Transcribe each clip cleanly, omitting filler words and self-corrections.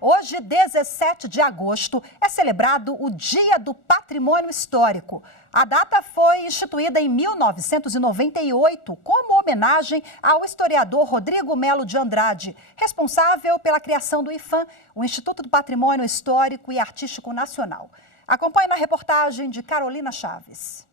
Hoje, 17 de agosto, é celebrado o Dia do Patrimônio Histórico. A data foi instituída em 1998 como homenagem ao historiador Rodrigo Melo de Andrade, responsável pela criação do IPHAN, o Instituto do Patrimônio Histórico e Artístico Nacional. Acompanhe na reportagem de Carolina Chaves.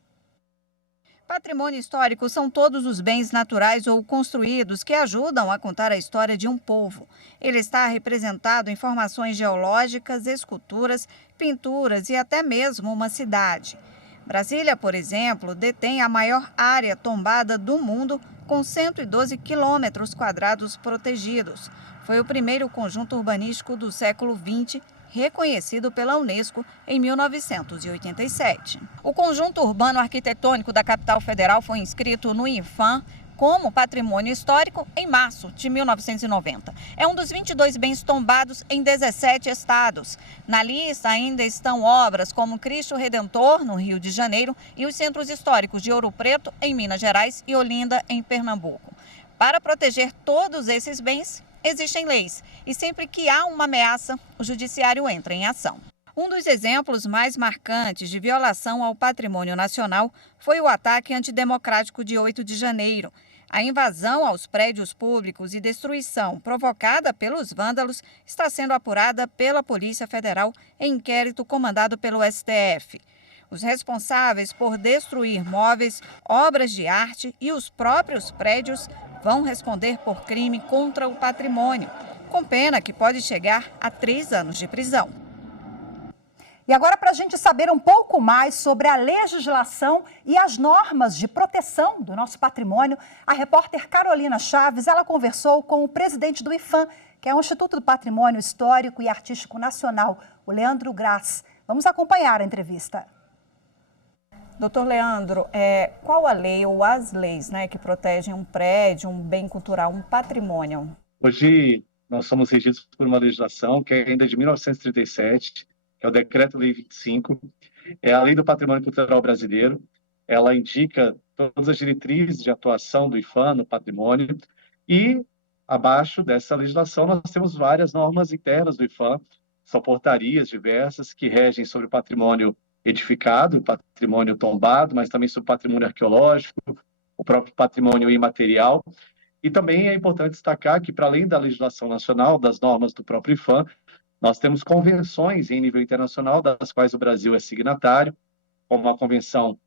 Patrimônio histórico são todos os bens naturais ou construídos que ajudam a contar a história de um povo. Ele está representado em formações geológicas, esculturas, pinturas e até mesmo uma cidade. Brasília, por exemplo, detém a maior área tombada do mundo, com 112 quilômetros quadrados protegidos. Foi o primeiro conjunto urbanístico do século XX, reconhecido pela Unesco em 1987. O conjunto urbano arquitetônico da capital federal foi inscrito no IPHAN como patrimônio histórico em março de 1990. É um dos 22 bens tombados em 17 estados. Na lista ainda estão obras como Cristo Redentor, no Rio de Janeiro, e os centros históricos de Ouro Preto, em Minas Gerais, e Olinda, em Pernambuco. Para proteger todos esses bens, existem leis e sempre que há uma ameaça, o judiciário entra em ação. Um dos exemplos mais marcantes de violação ao patrimônio nacional foi o ataque antidemocrático de 8 de janeiro. A invasão aos prédios públicos e destruição provocada pelos vândalos está sendo apurada pela Polícia Federal em inquérito comandado pelo STF. Os responsáveis por destruir móveis, obras de arte e os próprios prédios vão responder por crime contra o patrimônio, com pena que pode chegar a 3 anos de prisão. E agora, para a gente saber um pouco mais sobre a legislação e as normas de proteção do nosso patrimônio, a repórter Carolina Chaves, ela conversou com o presidente do IPHAN, que é o Instituto do Patrimônio Histórico e Artístico Nacional, o Leandro Graz. Vamos acompanhar a entrevista. Doutor Leandro, qual a lei ou as leis, que protegem um prédio, um bem cultural, um patrimônio? Hoje nós somos regidos por uma legislação que é ainda de 1937, que é o Decreto-Lei 25, é a Lei do Patrimônio Cultural Brasileiro. Ela indica todas as diretrizes de atuação do IPHAN no patrimônio e, abaixo dessa legislação, nós temos várias normas internas do IPHAN, são portarias diversas que regem sobre o patrimônio edificado, o patrimônio tombado, mas também sobre o patrimônio arqueológico, o próprio patrimônio imaterial. E também é importante destacar que, para além da legislação nacional, das normas do próprio IPHAN, nós temos convenções em nível internacional, das quais o Brasil é signatário, como a Convenção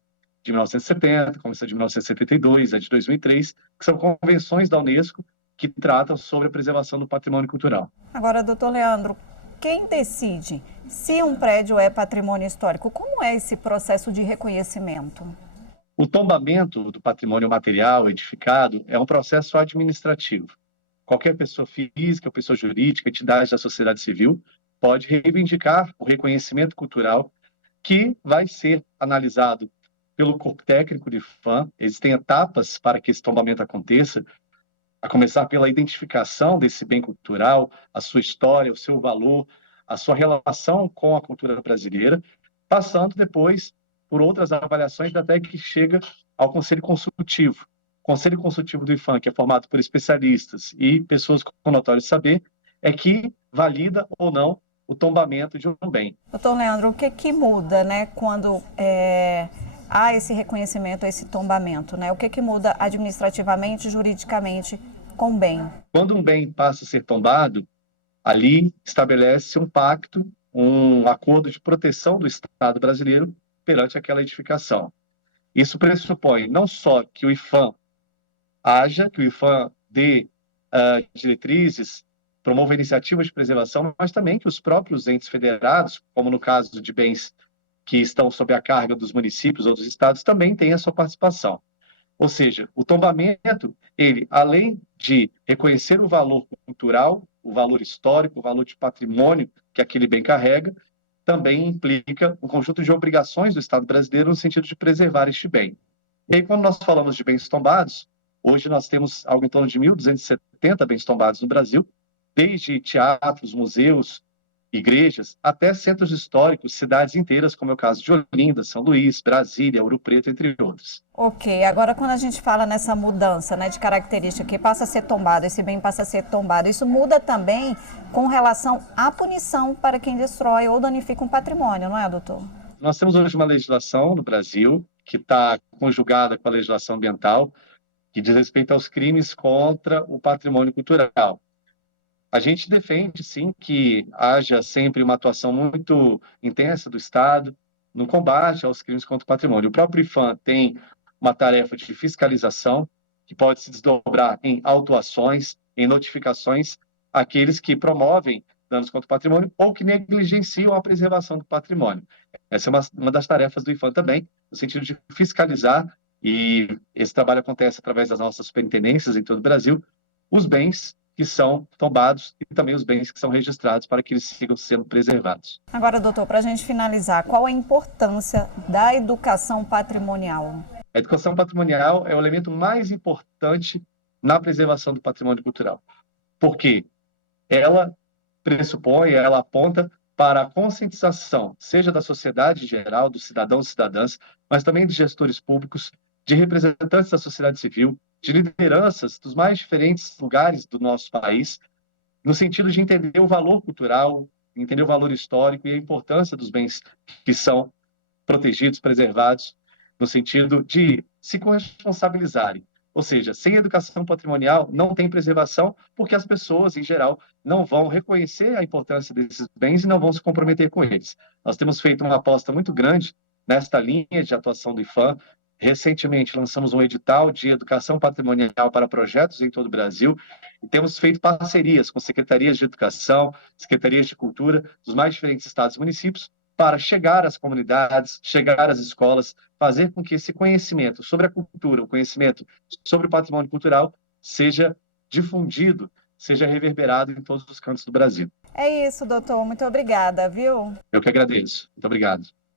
de 1970, a Convenção de 1972, a de 2003, que são convenções da Unesco que tratam sobre a preservação do patrimônio cultural. Agora, doutor Leandro, quem decide se um prédio é patrimônio histórico? Como é esse processo de reconhecimento? O tombamento do patrimônio material edificado é um processo administrativo. Qualquer pessoa física, pessoa jurídica, entidade da sociedade civil pode reivindicar o reconhecimento cultural que vai ser analisado pelo corpo técnico de IPHAN. Existem etapas para que esse tombamento aconteça, a começar pela identificação desse bem cultural, a sua história, o seu valor, a sua relação com a cultura brasileira, passando depois por outras avaliações até que chega ao Conselho Consultivo. O Conselho Consultivo do IPHAN, que é formado por especialistas e pessoas com notório saber, é que valida ou não o tombamento de um bem. Doutor Leandro, o que muda, quando há esse reconhecimento, esse tombamento, O que muda administrativamente, juridicamente com o bem? Quando um bem passa a ser tombado, ali estabelece um pacto, um acordo de proteção do Estado brasileiro perante aquela edificação. Isso pressupõe não só que o IPHAN haja, que o IPHAN dê diretrizes, promova iniciativas de preservação, mas também que os próprios entes federados, como no caso de bens que estão sob a carga dos municípios ou dos estados, também têm a sua participação. Ou seja, o tombamento, ele, além de reconhecer o valor cultural, o valor histórico, o valor de patrimônio que aquele bem carrega, também implica um conjunto de obrigações do Estado brasileiro no sentido de preservar este bem. E aí, quando nós falamos de bens tombados, hoje nós temos algo em torno de 1.270 bens tombados no Brasil, desde teatros, museus, igrejas, até centros históricos, cidades inteiras, como é o caso de Olinda, São Luís, Brasília, Ouro Preto, entre outros. Ok, agora quando a gente fala nessa mudança, né, de característica, que passa a ser tombado, esse bem passa a ser tombado, isso muda também com relação à punição para quem destrói ou danifica um patrimônio, não é, doutor? Nós temos hoje uma legislação no Brasil que está conjugada com a legislação ambiental, que diz respeito aos crimes contra o patrimônio cultural. A gente defende, sim, que haja sempre uma atuação muito intensa do Estado no combate aos crimes contra o patrimônio. O próprio IPHAN tem uma tarefa de fiscalização que pode se desdobrar em autuações, em notificações àqueles que promovem danos contra o patrimônio ou que negligenciam a preservação do patrimônio. Essa é uma das tarefas do IPHAN também, no sentido de fiscalizar, e esse trabalho acontece através das nossas superintendências em todo o Brasil, os bens que são tombados e também os bens que são registrados para que eles sigam sendo preservados. Agora, doutor, para a gente finalizar, qual a importância da educação patrimonial? A educação patrimonial é o elemento mais importante na preservação do patrimônio cultural, porque ela pressupõe, ela aponta para a conscientização, seja da sociedade em geral, dos cidadãos e cidadãs, mas também de gestores públicos, de representantes da sociedade civil, de lideranças dos mais diferentes lugares do nosso país, no sentido de entender o valor cultural, entender o valor histórico e a importância dos bens que são protegidos, preservados, no sentido de se corresponsabilizarem. Ou seja, sem educação patrimonial não tem preservação, porque as pessoas, em geral, não vão reconhecer a importância desses bens e não vão se comprometer com eles. Nós temos feito uma aposta muito grande nesta linha de atuação do IPHAN. Recentemente, lançamos um edital de educação patrimonial para projetos em todo o Brasil e temos feito parcerias com secretarias de educação, secretarias de cultura dos mais diferentes estados e municípios para chegar às comunidades, chegar às escolas, fazer com que esse conhecimento sobre a cultura, o conhecimento sobre o patrimônio cultural seja difundido, seja reverberado em todos os cantos do Brasil. É isso, doutor. Muito obrigada, viu? Eu que agradeço. Muito obrigado.